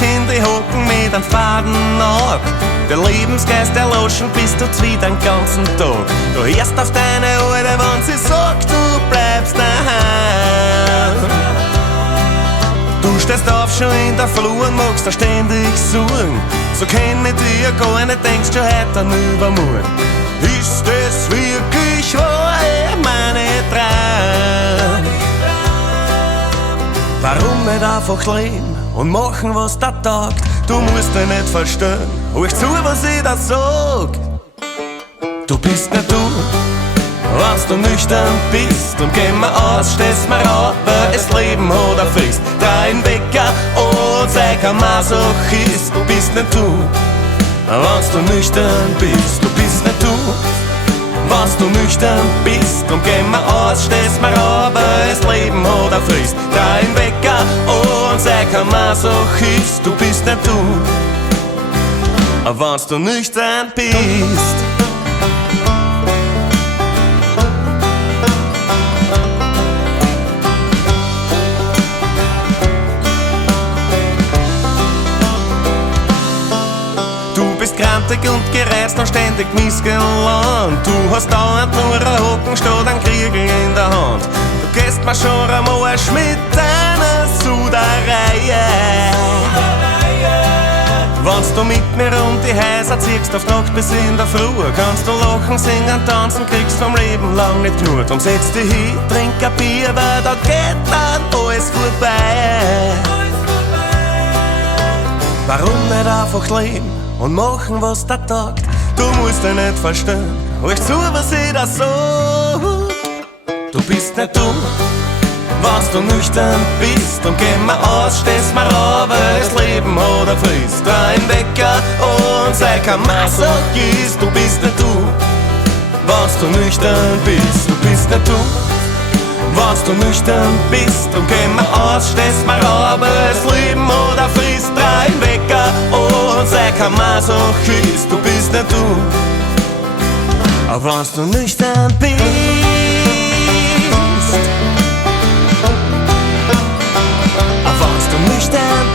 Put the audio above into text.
In die Hocken mit einem faden Nag. Der Lebensgeist erloschen bist du zweit den ganzen Tag. Du hörst auf deine Alte, wenn sie sagt, du bleibst daheim. Du stehst auf schon in der Flur und magst da ständig suchen. So kenn ich dich ja gar nicht, denkst du heute an übermorgen. Ist es wirklich wahr, meine Traum? Warum nicht einfach leben und machen, was da taugt? Du musst dich nicht verstehen, hör zu, was ich da sag. Du bist nicht du, wenn's du nüchtern bist. Und geh mal aus, stehst mal rauf, das Leben hat eine Frist. Dein Wecker und sei kein Masochist. Du bist nicht du, wenn's du nüchtern bist. Du bist nicht du, wenn's du nüchtern bist. Und geh mal aus, stehst mal rauf, das Leben hat eine Frist. Dein Wecker und sei kein Masochist. Du bist nicht du, wenn's du nüchtern bist. Du bist grantig und gereizt und ständig missgelohnt. Du hast dauernd nur ein Hocken statt ein Kriegel in der Hand. Du gehst mir schon am Arsch mit deiner Suderei. Wenn's du mit mir um die Häuser ziehst, auf Nacht bis in der Früh, kannst du lachen, singen, tanzen, kriegst vom Leben lang nicht genug. Drum setz dich hin, trink ein Bier, weil da geht dann alles vorbei. Warum nicht einfach leben und machen, was da taugt? Du musst dich nicht verstehen, hör zu, was ich da sag. Du bist nicht dumm, wenn's du nüchtern bist. Und geh mal aus, stehst mal rauf, das Leben hat eine Frist. Dein Wecker und sei kein Masochist. Du bist nicht du, wenn's du nüchtern bist. Du bist nicht du, wenn's du nüchtern bist. Und geh mal aus, stehst mal rauf, das Leben hat eine Frist. Dein Wecker und sei kein Masochist. Du bist nicht du, wenn's du nüchtern bist. Wenn's du nüchtern